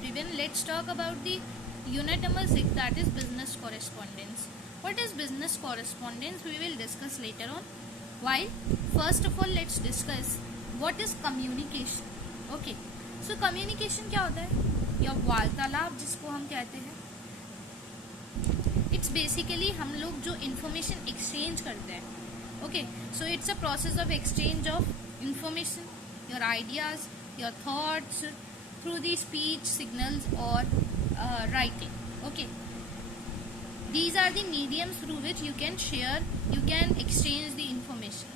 everyone, let's talk about the unit number 6, that is business correspondence. What is business correspondence? We will discuss later on. While first of all let's discuss what is communication. Okay, so communication क्या होता है या वार्तालाप जिसको हम कहते हैं. It's basically हम लोग जो information exchange करते हैं. Okay, so it's a process of exchange of information, your ideas, your thoughts through the speech, signals or writing. Okay, these are the mediums through which you can share, you can exchange the information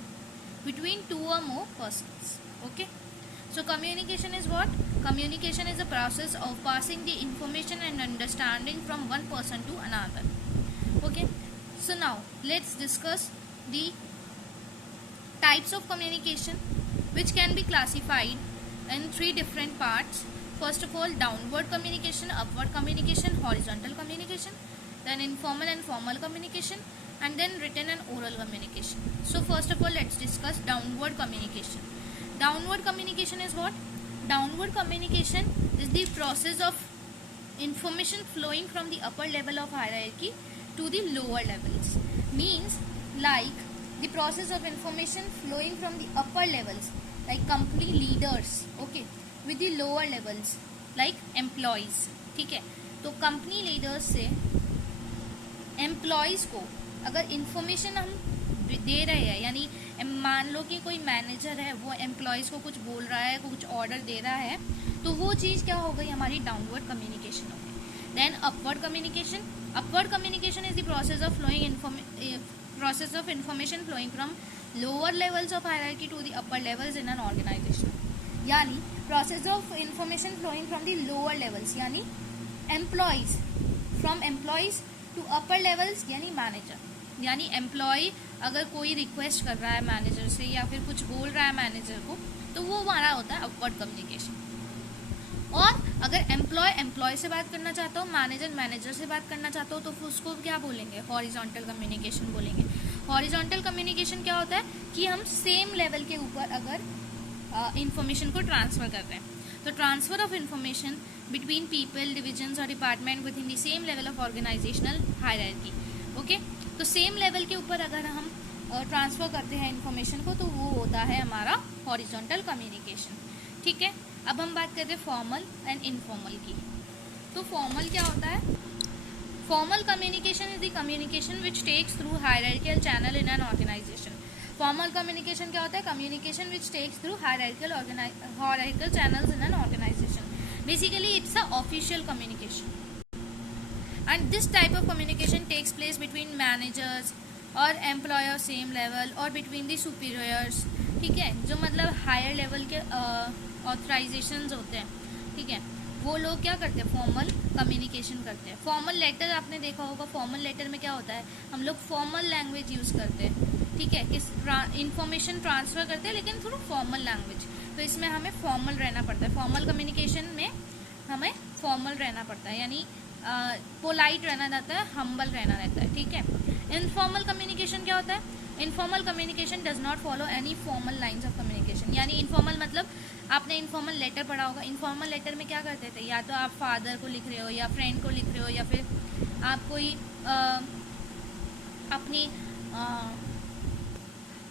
between two or more persons. Okay, so communication is what? Communication is a process of passing the information and understanding from one person to another. Okay, so now let's discuss the types of communication, which can be classified in three different parts. First of all, downward communication, upward communication, horizontal communication, then informal and formal communication, and then written and oral communication. So first of all, let's discuss downward communication. Downward communication is what? Downward communication is the process of information flowing from the upper level of hierarchy to the lower levels. Means like the process of information flowing from the upper levels like company leaders, okay, with the lower levels like employees. ठीक है, तो company leaders से employees को अगर information हम दे रहे हैं, यानी मान लो कि कोई मैनेजर है, वो एम्प्लॉयज़ को कुछ बोल रहा है, कुछ ऑर्डर दे रहा है, तो वो चीज़ क्या हो गई, हमारी डाउनवर्ड कम्युनिकेशन हो गई. Then upward communication. Upward communication is the process of flowing information flowing from lower levels of hierarchy to the upper levels in an organization. यानी process of information flowing from the lower levels यानी employees, from employees to upper levels यानी manager. यानी employ अगर कोई request कर रहा है manager से या फिर कुछ बोल रहा है मैनेजर को, तो वो हमारा होता है अपवर्ड कम्युनिकेशन. और अगर एम्प्लॉय से बात करना चाहता हो, मैनेजर से बात करना चाहता हो, तो फिर उसको क्या बोलेंगे, हॉरिजॉन्टल कम्युनिकेशन बोलेंगे. हॉरिजॉन्टल कम्युनिकेशन क्या होता है कि हम सेम लेवल के ऊपर अगर इंफॉर्मेशन को ट्रांसफ़र कर रहे हैं, तो transfer of information between people, divisions और department within the same level of organisational hierarchy. Okay, तो सेम लेवल के ऊपर अगर हम ट्रांसफ़र करते हैं इंफॉर्मेशन को, तो वो होता है हमारा हॉरिजॉन्टल कम्युनिकेशन. ठीक है, अब हम बात करते हैं फॉर्मल एंड इनफॉर्मल की. तो फॉर्मल क्या होता है? Formal communication is the communication which takes through hierarchical channel in an organisation. Formal communication क्या होता है? Communication which takes through hierarchical channels in an organisation. Basically it's a official communication, and this type of communication takes place between managers और employer same level और between the superiors. ठीक है, जो मतलब higher level के ऑथराइजेशंस होते हैं, ठीक है, वो लोग क्या करते हैं, फॉर्मल कम्युनिकेशन करते हैं. फॉर्मल लेटर आपने देखा होगा, फॉर्मल लेटर में क्या होता है, हम लोग फॉर्मल लैंग्वेज यूज़ करते हैं. ठीक है, किस इंफॉर्मेशन ट्रांसफ़र करते हैं लेकिन थ्रू फॉर्मल लैंग्वेज. तो इसमें हमें फॉर्मल रहना पड़ता है. फॉर्मल कम्युनिकेशन में हमें फॉर्मल रहना पड़ता है, यानी पोलाइट रहना रहता है, हम्बल रहना रहता है. ठीक है. इनफॉर्मल कम्युनिकेशन क्या होता है? Informal communication does not follow any formal lines of communication. यानी इनफॉर्मल मतलब आपने इनफॉर्मल लेटर पढ़ा होगा. इनफॉर्मल लेटर में क्या करते थे, या तो आप फादर को लिख रहे हो या फ्रेंड को लिख रहे हो या फिर आप कोई अपनी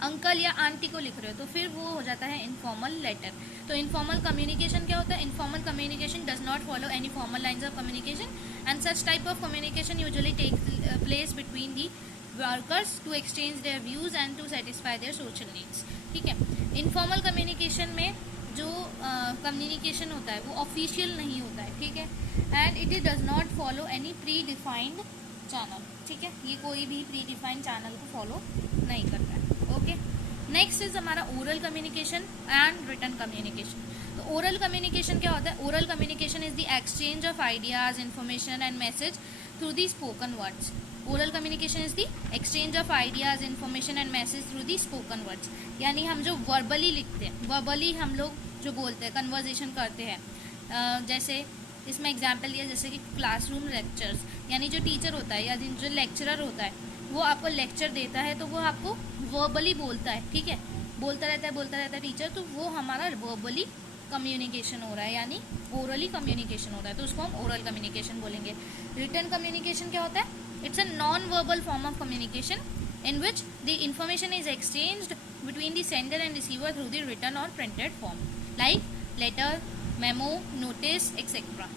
अंकल या आंटी को लिख रहे हो, तो फिर वो हो जाता है इनफॉर्मल लेटर. तो इनफॉर्मल कम्युनिकेशन क्या होता है? Informal communication does not follow any formal lines of communication and such type of communication usually takes place between the workers to exchange their views and to satisfy their social needs. ठीक है. Informal communication में जो communication होता है वो official नहीं होता है. ठीक है, and it does not follow any predefined channel. ठीक है, ये कोई भी प्री डिफाइंड चैनल को फॉलो नहीं करता है. ओके, नेक्स्ट इज हमारा oral communication and written communication. तो ओरल कम्युनिकेशन क्या होता है? Oral communication is the exchange of ideas, information and message through the spoken words. Oral communication is the exchange of ideas, information and message through the spoken words. यानी हम जो verbally लिखते हैं, verbally हम लोग जो बोलते हैं, कन्वर्जेशन करते हैं. जैसे इसमें एग्जाम्पल दिया, जैसे कि क्लासरूम लेक्चर्स, यानी जो टीचर होता है या जो लेक्चरर होता है वो आपको लेक्चर देता है, तो वो आपको वर्बली बोलता है. ठीक है, बोलता रहता है टीचर, तो वो हमारा वर्बली कम्युनिकेशन हो रहा है, यानी ओरली कम्युनिकेशन हो रहा है, तो उसको हम ओरल कम्युनिकेशन बोलेंगे। रिटन कम्युनिकेशन क्या होता है? It's a non verbal form of communication in which the information is exchanged between the sender and receiver through the written or printed form like letter, memo, notice, etc.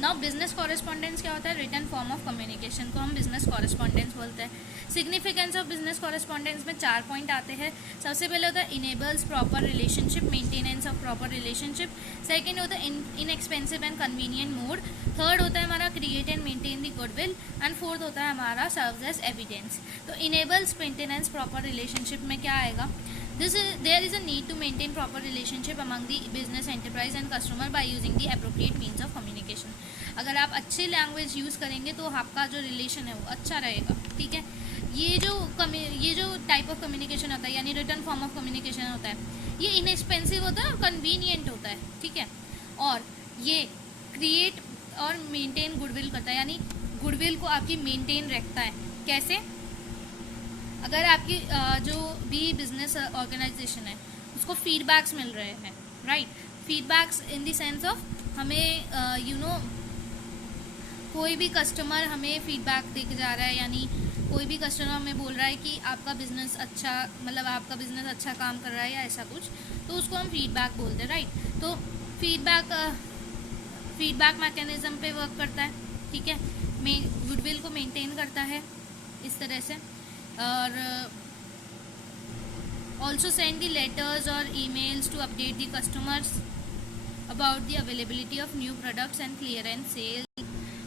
Now business correspondence क्या होता है? Written form of communication को हम business correspondence बोलते हैं। Significance of business correspondence में 4 point आते हैं। सबसे पहले होता है enables proper relationship, maintenance of proper relationship. Second होता है inexpensive and convenient mode. Third होता है हमारा create and maintain the goodwill. And fourth होता है हमारा सर्व्स एज एविडेंस। तो इनेबल्स मेंटेनेंस प्रॉपर रिलेशनशिप में क्या आएगा? There is a need to maintain proper relationship among the business enterprise and customer by using the appropriate means of communication. अगर आप अच्छी लैंग्वेज यूज़ करेंगे तो आपका जो रिलेशन है वो अच्छा रहेगा, ठीक है। ये जो टाइप ऑफ कम्युनिकेशन होता है, यानी रिटर्न फॉर्म ऑफ कम्युनिकेशन होता है, ये इनएक्सपेंसिव होता है और कन्वीनियंट होता है, ठीक है। और ये क्रिएट और मेंटेन गुडविल करता है, यानी गुडविल को आपकी मेंटेन रखता है। कैसे? अगर आपकी जो भी बिजनेस ऑर्गेनाइजेशन है उसको फीडबैक्स मिल रहे हैं, right, feedbacks in the sense of हमें कोई भी कस्टमर हमें फीडबैक देके जा रहा है, यानी कोई भी कस्टमर हमें बोल रहा है कि आपका बिजनेस अच्छा, मतलब आपका बिजनेस अच्छा काम कर रहा है या ऐसा कुछ, तो उसको हम फीडबैक बोलते हैं, राइट। तो फीडबैक मैकेनिज्म पे वर्क करता है, ठीक है, गुडविल को मेंटेन करता है इस तरह से। और ऑल्सो सेंड द लेटर्स और emails to update the customers about the availability of new products and clearance sale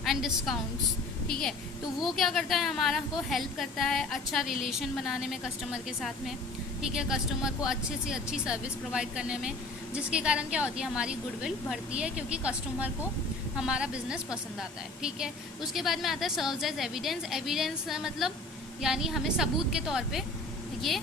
and discounts, ठीक है। तो वो क्या करता है? हमारा को हेल्प करता है अच्छा रिलेशन बनाने में कस्टमर के साथ में, ठीक है, कस्टमर को अच्छे से अच्छी सर्विस प्रोवाइड करने में, जिसके कारण क्या होती है? हमारी गुडविल बढ़ती है, क्योंकि कस्टमर को हमारा बिजनेस पसंद आता है, ठीक है। उसके बाद में आता है सर्व्स एज एविडेंस। एविडेंस मतलब यानी हमें सबूत के तौर पे ये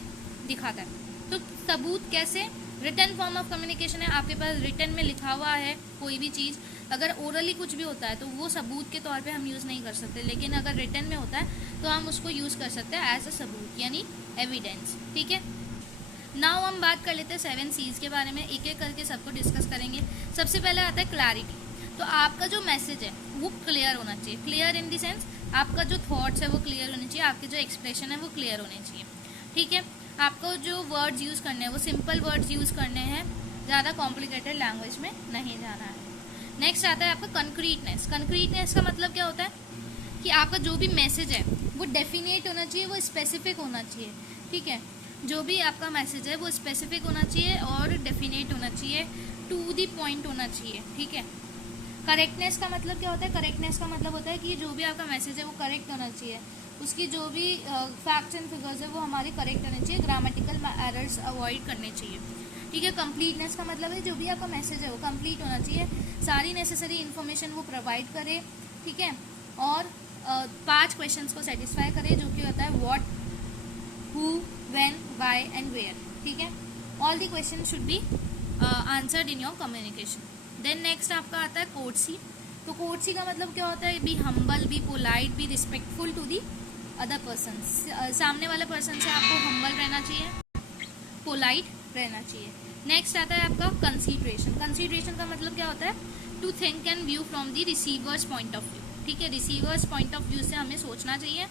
दिखाता है। तो सबूत कैसे? रिटन फॉर्म ऑफ कम्युनिकेशन है, आपके पास रिटन में लिखा हुआ है कोई भी चीज़, अगर ओरली कुछ भी होता है तो वो सबूत के तौर पे हम यूज़ नहीं कर सकते, लेकिन अगर रिटन में होता है तो हम उसको यूज़ कर सकते हैं एज अ सबूत, यानी एविडेंस, ठीक है। नाउ हम बात कर लेते हैं 7 C's के बारे में, एक एक करके सबको डिस्कस करेंगे। सबसे पहले आता है क्लैरिटी। तो आपका जो मैसेज है वो क्लियर होना चाहिए। क्लियर इन द सेंस आपका जो थॉट्स है वो क्लियर होने चाहिए, आपके जो एक्सप्रेशन है वो क्लियर होने चाहिए, ठीक है। आपको जो वर्ड्स यूज़ करने हैं वो सिंपल वर्ड्स यूज़ करने हैं, ज़्यादा कॉम्प्लिकेटेड लैंग्वेज में नहीं जाना है। नेक्स्ट आता है आपका कंक्रीटनेस। कंक्रीटनेस का मतलब क्या होता है? कि आपका जो भी मैसेज है वो डेफिनेट होना चाहिए, वो स्पेसिफिक होना चाहिए, ठीक है। जो भी आपका मैसेज है वो स्पेसिफिक होना चाहिए और डेफिनेट होना चाहिए, टू द पॉइंट होना चाहिए, ठीक है। करेक्टनेस का मतलब क्या होता है? करेक्टनेस का मतलब होता है कि जो भी आपका मैसेज है वो करेक्ट होना चाहिए, उसकी जो भी फैक्ट्स एंड फिगर्स है वो हमारे करेक्ट होने चाहिए, ग्रामेटिकल एरर्स अवॉइड करने चाहिए, ठीक है। कंप्लीटनेस का मतलब है जो भी आपका मैसेज है वो कंप्लीट होना चाहिए, सारी नेसेसरी इन्फॉर्मेशन वो प्रोवाइड करे, ठीक है। और 5 क्वेश्चंस को सेटिस्फाई करे, जो कि होता है what, who, when, why and where, ठीक है। All the question should be answered in your communication. Then next आपका आता है कोर्टसी। तो कोर्टसी का मतलब क्या होता है? Be humble, be polite, be respectful to the other person. सामने वाले पर्सन से आपको हम्बल रहना चाहिए, पोलाइट रहना चाहिए। नेक्स्ट आता है आपका कंसीडरेशन। कंसीडरेशन का मतलब क्या होता है? To think and view from the receiver's point of view, ठीक है। रिसीवर्स पॉइंट ऑफ व्यू से हमें सोचना चाहिए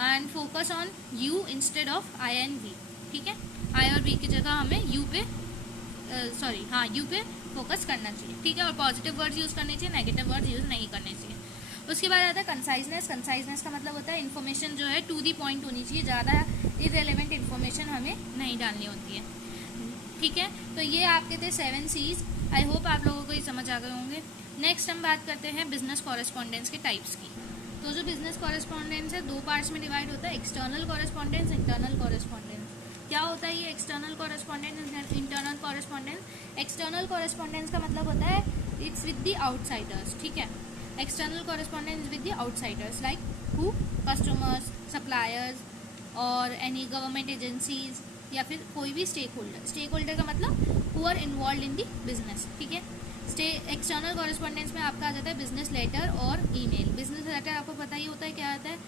and focus on you instead of I and we, ठीक है। आई और वी की जगह हमें यू पे यू पे फोकस करना चाहिए, ठीक है। और पॉजिटिव वर्ड्स यूज़ करने चाहिए, नेगेटिव वर्ड्स यूज़ नहीं करने चाहिए। उसके बाद आता है कंसाइजनेस। कंसाइजनेस का मतलब होता है इन्फॉर्मेशन जो है टू दी पॉइंट होनी चाहिए, ज़्यादा इररेलेवेंट इन्फॉर्मेशन हमें नहीं डालनी होती है, ठीक है। तो ये आपके थे 7 C's। आई होप आप लोगों को ये समझ आ गए होंगे। नेक्स्ट हम बात करते हैं बिजनेस कॉरेस्पॉन्डेंस के टाइप्स की। तो जो बिजनेस कॉरेस्पॉन्डेंस है 2 पार्ट्स में डिवाइड होता है, एक्सटर्नल कॉरेस्पॉन्डेंस, इंटरनल कॉरेस्पॉन्डेंस। क्या होता है ये external correspondence, internal correspondence? External correspondence का मतलब होता है इट्स विद द आउटसाइडर्स, ठीक है। External correspondence with the outsiders like who, customers, suppliers और एनी गवर्नमेंट एजेंसीज या फिर कोई भी स्टेक होल्डर। स्टेक होल्डर का मतलब who are involve in the business, ठीक है। एक्सटर्नल कॉरेस्पॉन्डेंस में आपका आ जाता है बिजनेस लेटर और ईमेल। बिजनेस लेटर आपको पता ही होता है क्या आता है।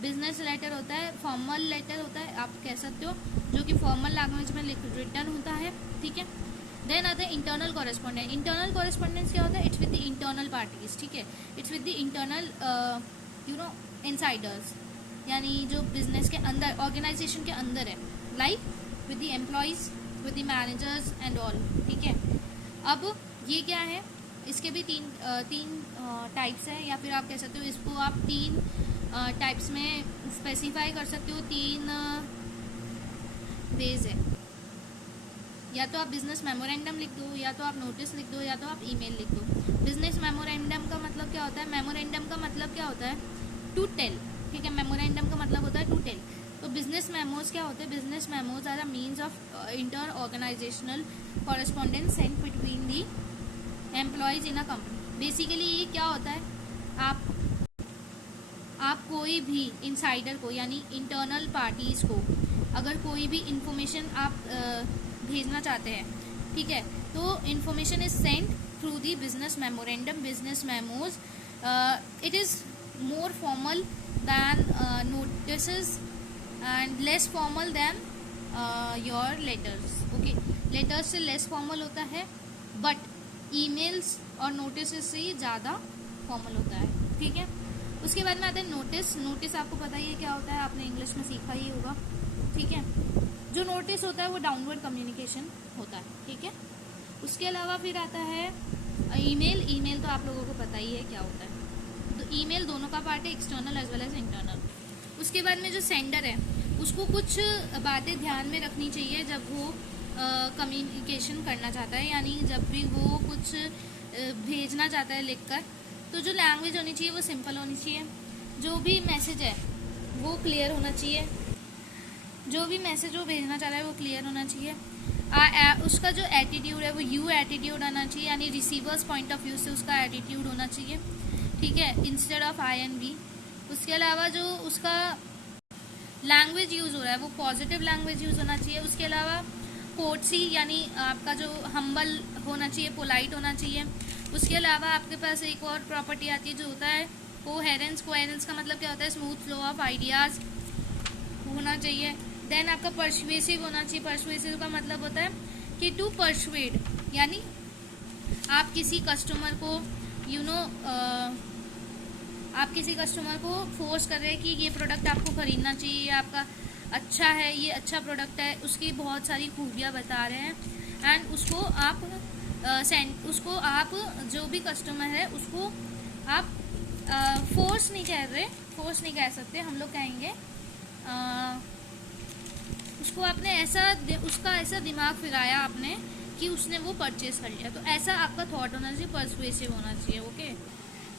बिजनेस लेटर होता है फॉर्मल लेटर होता है, आप कह सकते हो, जो कि फॉर्मल लैंग्वेज में रिटर्न होता है, ठीक है। देन आता है इंटरनल कॉरेस्पॉन्डेंस। इंटरनल कॉरेस्पॉन्डेंस क्या होता है? It's with the internal parties, ठीक है, it's with the internal you know Insiders, यानी जो बिजनेस के अंदर, ऑर्गेनाइजेशन के अंदर है, like with the employees, with the managers and all, ठीक है। अब ये क्या है, इसके भी तीन टाइप्स हैं, या फिर आप कह सकते हो इसको आप तीन टाइप्स में स्पेसिफाई कर सकते हो, तीन वेज है। या तो आप बिजनेस मेमोरेंडम लिख दो, या तो आप नोटिस लिख दो, या तो आप ईमेल लिख दो। बिजनेस मेमोरेंडम का मतलब क्या होता है? मेमोरेंडम का मतलब क्या होता है? टू टेल, ठीक है। मेमोरेंडम का मतलब होता है टू टेल। तो बिजनेस मेमोज क्या होते हैं? Business memos are a means of inter organisational correspondence sent between the employees in a company. Basically ये क्या होता है? आप कोई भी इंसाइडर को, यानी इंटरनल पार्टीज को, अगर कोई भी इंफॉर्मेशन आप भेजना चाहते हैं, ठीक है, तो information is sent through the business memorandum, business memos. It is more formal than notices and less formal than your letters, okay. Letters से लेस फॉर्मल होता है, बट ईमेल्स और नोटिस से ज़्यादा फॉर्मल होता है, ठीक है। उसके बाद में आता है नोटिस। नोटिस आपको पता ही है क्या होता है, आपने इंग्लिश में सीखा ही होगा, ठीक है। जो नोटिस होता है वो डाउनवर्ड कम्युनिकेशन होता है, ठीक है। उसके अलावा फिर आता है ईमेल। ईमेल तो आप लोगों को पता ही है क्या होता है। तो ईमेल दोनों का पार्ट है, external as well as internal. उसके बाद में जो सेंडर है उसको कुछ बातें ध्यान में रखनी चाहिए जब वो कम्युनिकेशन करना चाहता है, यानी जब भी वो कुछ भेजना चाहता है लिखकर, तो जो लैंग्वेज होनी चाहिए वो सिंपल होनी चाहिए। जो भी मैसेज है वो क्लियर होना चाहिए। जो भी मैसेज वो भेजना चाह रहा है वो क्लियर होना चाहिए। उसका जो एटीट्यूड है वो यू एटीट्यूड आना चाहिए, यानी रिसीवर्स पॉइंट ऑफ व्यू से उसका एटीट्यूड होना चाहिए, ठीक है, instead of I and we. उसके अलावा जो उसका लैंग्वेज यूज़ हो रहा है वो पॉजिटिव लैंग्वेज यूज़ होना चाहिए। उसके अलावा कोर्टसी, यानी आपका जो हम्बल होना चाहिए, पोलाइट होना चाहिए। उसके अलावा आपके पास एक और प्रॉपर्टी आती है जो होता है कोहेरेंस। कोहेरेंस का मतलब क्या होता है? स्मूथ फ्लो ऑफ आइडियाज़ होना चाहिए। देन आपका पर्सुएसिव होना चाहिए। पर्सुएसिव का मतलब होता है कि टू पर्सुएड, यानी आप किसी कस्टमर को आप किसी कस्टमर को फोर्स कर रहे हैं कि ये प्रोडक्ट आपको खरीदना चाहिए, आपका अच्छा है, ये अच्छा प्रोडक्ट है, उसकी बहुत सारी खूबियाँ बता रहे हैं, एंड उसको आप जो भी कस्टमर है उसको आप फोर्स नहीं कह रहे, फोर्स नहीं कह सकते, हम लोग कहेंगे उसको आपने उसका ऐसा दिमाग फिराया आपने कि उसने वो परचेज कर लिया। तो ऐसा आपका थॉट होना चाहिए, पर्सुएसिव होना चाहिए, ओके।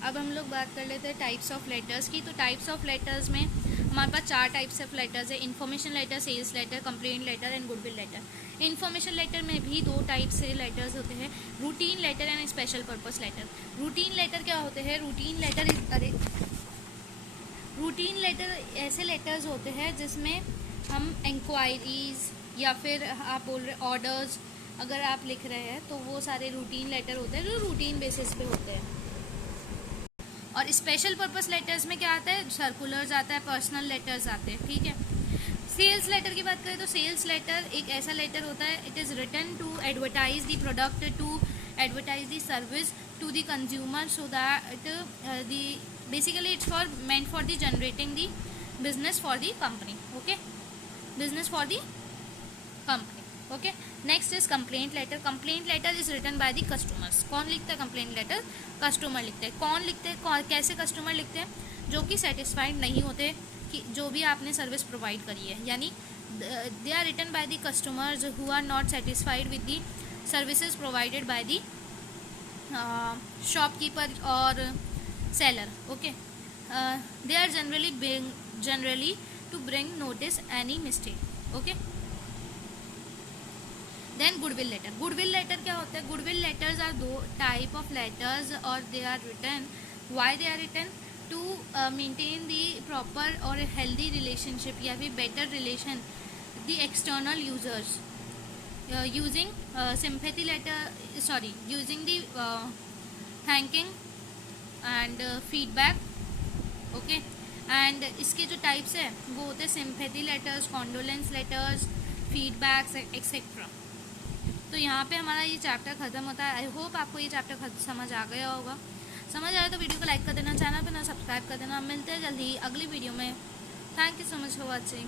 अब हम लोग बात कर लेते हैं टाइप्स ऑफ लेटर्स की। तो टाइप्स ऑफ लेटर्स में हमारे पास 4 टाइप्स ऑफ लेटर्स है, information letter, sales letter, complaint letter and goodwill letter. Information letter में भी 2 टाइप से लेटर्स होते हैं, routine letter and special purpose letter. Routine letter क्या होते हैं? रूटीन लेटर ऐसे लेटर्स होते हैं जिसमें हम इंक्वायरीज या फिर आप बोल रहे ऑर्डर्स अगर आप लिख रहे हैं तो वो सारे रूटीन लेटर होते हैं जो रूटीन बेसिस पे होते हैं। और स्पेशल पर्पस लेटर्स में क्या आता है? सर्कुलर्स आता है, पर्सनल लेटर्स आते हैं, ठीक है। सेल्स लेटर की बात करें तो सेल्स लेटर एक ऐसा लेटर होता है, it is written to advertise the product, to advertise the service to the consumer, so that basically it's meant for the generating the business for the company, okay, business for the company, okay. Next is complaint letter. Complaint letter is written by the customers. कौन लिखता है complaint letter? Customer लिखते हैं। कौन लिखते हैं? कैसे customer लिखते हैं? जो कि सेटिस्फाइड नहीं होते कि जो भी आपने सर्विस प्रोवाइड करी है, यानी they are written by the customers who are not satisfied with the services provided by the shopkeeper और seller, okay. They are generally to bring notice any mistake, okay. Then goodwill letter. Goodwill letter क्या होता है? Goodwill letters are 2 type of letters or they are written. Why they are written? To maintain the proper or healthy relationship या फिर better relation the external users using sympathy letter, using the thanking and feedback, okay. And इसके जो types है वो होते हैं sympathy letters, condolence letters, feedbacks etcetera. तो यहाँ पे हमारा ये चैप्टर ख़त्म होता है। आई होप आपको ये चैप्टर समझ आ गया होगा। समझ आया तो वीडियो को लाइक कर देना, चैनल पर ना सब्सक्राइब कर देना। मिलते हैं जल्दी अगली वीडियो में। Thank you so much for watching.